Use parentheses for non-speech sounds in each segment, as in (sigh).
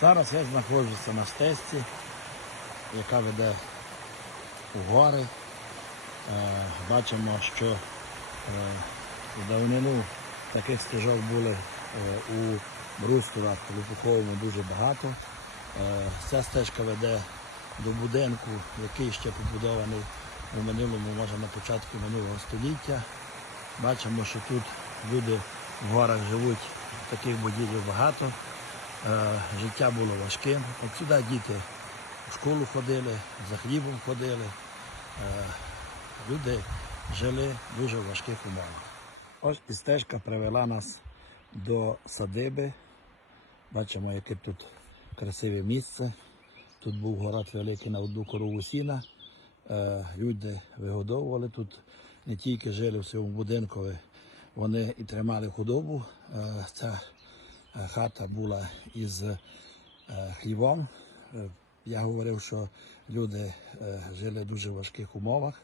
Зараз я знаходжуся на стежці, яка веде у гори. Е, Бачимо, що е, в давнину таких стежок були е, у Брустурах, у Лопуховому дуже багато. Е, Ця стежка веде до будинку, який ще побудований у минулому, може на початку минулого століття. Бачимо, що тут люди в горах живуть, таких будівель багато. Е, Життя було важким. От сюди діти в школу ходили, за хлібом ходили. Е, Люди жили в дуже важких умовах. Ось і стежка привела нас до садиби. Бачимо, яке тут красиве місце. Тут був город великий на одну корову сіна. Е, Люди вигодовували тут, не тільки жили в цьому будинку, вони і тримали худобу. Ця хата була із е, хлівом. Е, Я говорив, що люди е, жили в дуже важких умовах.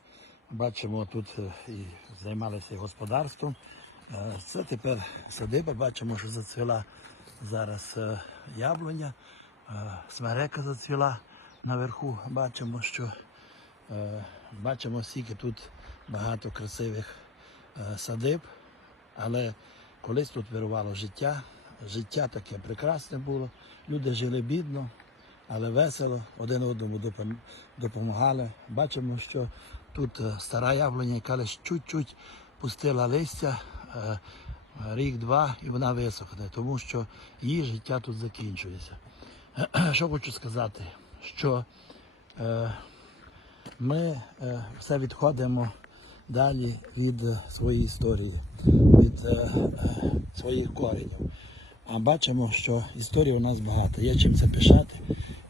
Бачимо, тут і займалися господарством. Це тепер садиба. Бачимо, що зацвіла зараз яблуня, смерека зацвіла наверху. Бачимо, що бачимо, скільки тут багато красивих садиб, але колись тут вирувало життя. Життя таке прекрасне було. Люди жили бідно, але весело, один одному допомагали. Бачимо, що тут е, стара яблуня, яка лише чуть-чуть пустила листя, е, рік-два, і вона висохне, тому що її життя тут закінчується. (clears throat) Що хочу сказати, що е, ми все відходимо далі від своєї історії, від своїх коренів. А бачимо, що історії у нас багато. Є чим це пишати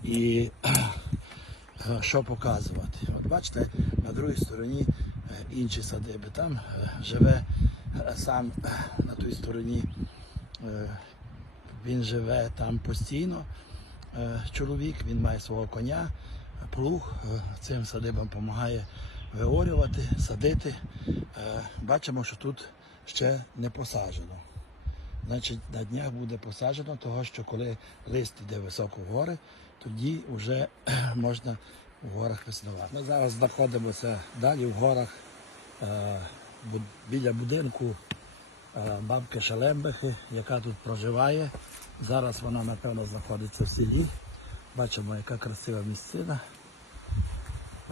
і (clears throat) е, що показувати. От бачите, на другій стороні е, інші садиби. Там е, живе сам на той стороні. Він живе там постійно. Чоловік, він має свого коня, плуг, цим садибам допомагає виорювати, садити. Бачимо, що тут ще не посаджено. Значить, на днях буде посаджено, того що коли лист йде високо в гори, тоді вже (clears throat) можна в горах веснувати. Ми зараз знаходимося далі в горах е, біля будинку е, бабки Шалембихи, яка тут проживає. Зараз вона, напевно, знаходиться в селі. Бачимо, яка красива місцина.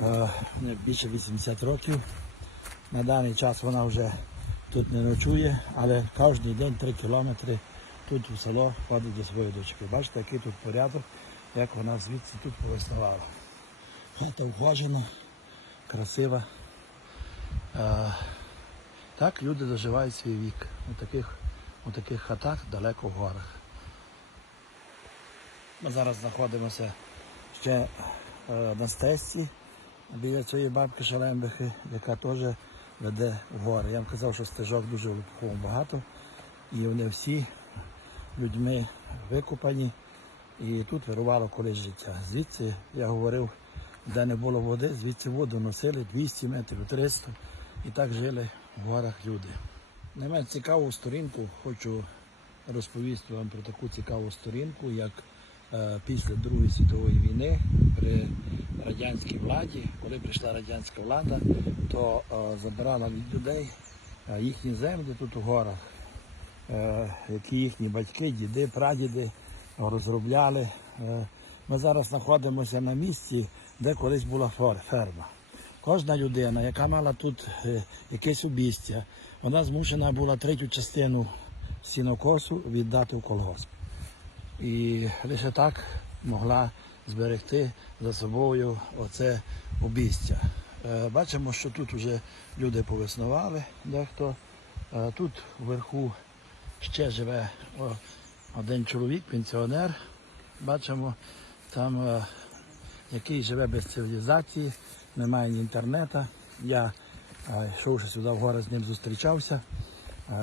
Е, більше 80 років. На даний час вона вже тут не ночує, але кожен день 3 кілометри тут у село ходить до своєї дочки. Бачите, який тут порядок, як вона звідси тут повеснувала. Хата вхожена, красива. Е, так люди доживають свій вік у таких, у таких хатах далеко в горах. Ми зараз знаходимося ще е, на стежці біля цієї бабки Шалембихи, яка теж веде в гори. Я вам казав, що стежок дуже в багато, і вони всі людьми викопані. І тут вирувало колись життя. Звідси я говорив, де не було води, звідси воду носили 200 метрів, 300. І так жили в горах люди. Найменш цікаву сторінку хочу розповісти вам про таку цікаву сторінку, як після Другої світової війни при радянській владі, коли прийшла радянська влада, то е, забирала від людей е, їхні землі тут у горах, е, які їхні батьки, діди, прадіди розробляли. Е, Ми зараз знаходимося на місці, де колись була ферма. Кожна людина, яка мала тут е, якесь обістя, вона змушена була третю частину сінокосу віддати в колгосп. І лише так могла зберегти за собою оце обістя. Е, Бачимо, що тут вже люди повеснували дехто. Е, Тут вверху ще живе один чоловік, пенсіонер. Бачимо, там е, який живе без цивілізації, немає інтернету. Я йшовши сюди в гори з ним зустрічався.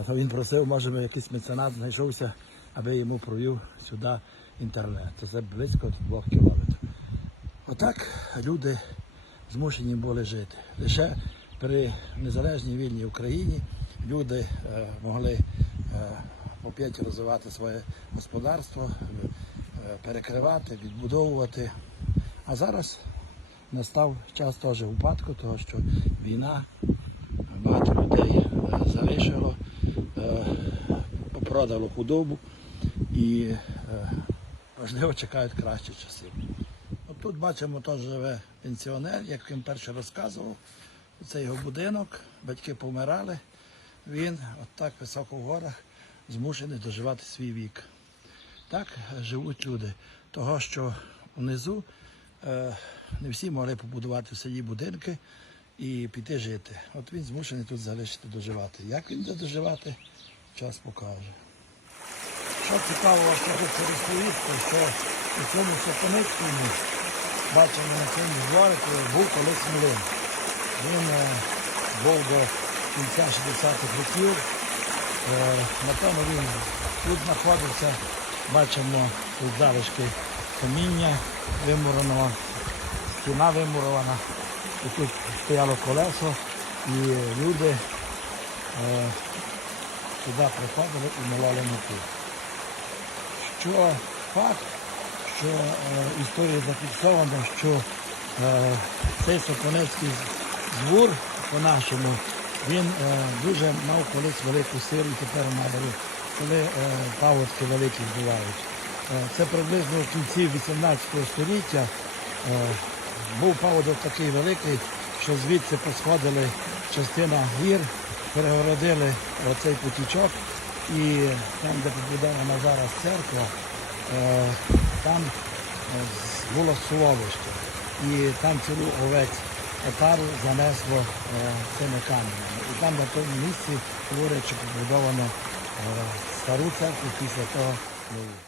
Він просив, може якийсь меценат знайшовся, аби йому провів сюди інтернет. Це близько двох кілометрів. Отак люди змушені були жити. Лише при незалежній вільній Україні люди е, могли е, опять розвивати своє господарство, е, перекривати, відбудовувати. А зараз настав час теж упадку, того що війна, багато людей залишило, е, продало худобу і е, можливо чекають кращі часи. От тут бачимо, теж живе пенсіонер, як він перше розказував. Це його будинок, батьки помирали. Він от високо в горах змушений доживати свій вік. Так живуть люди. Того, що внизу е, не всі могли побудувати в селі будинки і піти жити. От він змушений тут залишити доживати. Як він буде доживати, час покаже. Що що хочу розповісти, що у цьому Соконицькому, бачимо на цьому дворику, був колись млин. Він е, був до кінця 60-х років. Е, напевно, він тут знаходився. Бачимо тут залишки каміння вимуреного, стіна вимурована. І тут стояло колесо, і люди е, туди приходили і мололи муки. Що факт, що е, історія зафіксована, що е, цей Соконецький збор по-нашому, він е, дуже мав колись велику силу і тепер має, коли е, паводки великі бувають. Е, це приблизно в кінці 18 століття е, був паводок такий великий, що звідси посходили частина гір, перегородили оцей потічок і там, де побудована зараз церква, е, там е, було сховище. І там цілу овець отару занесло е, цими каменями. І там на тому місці говорять, що побудовано е, стару церкву після того нову.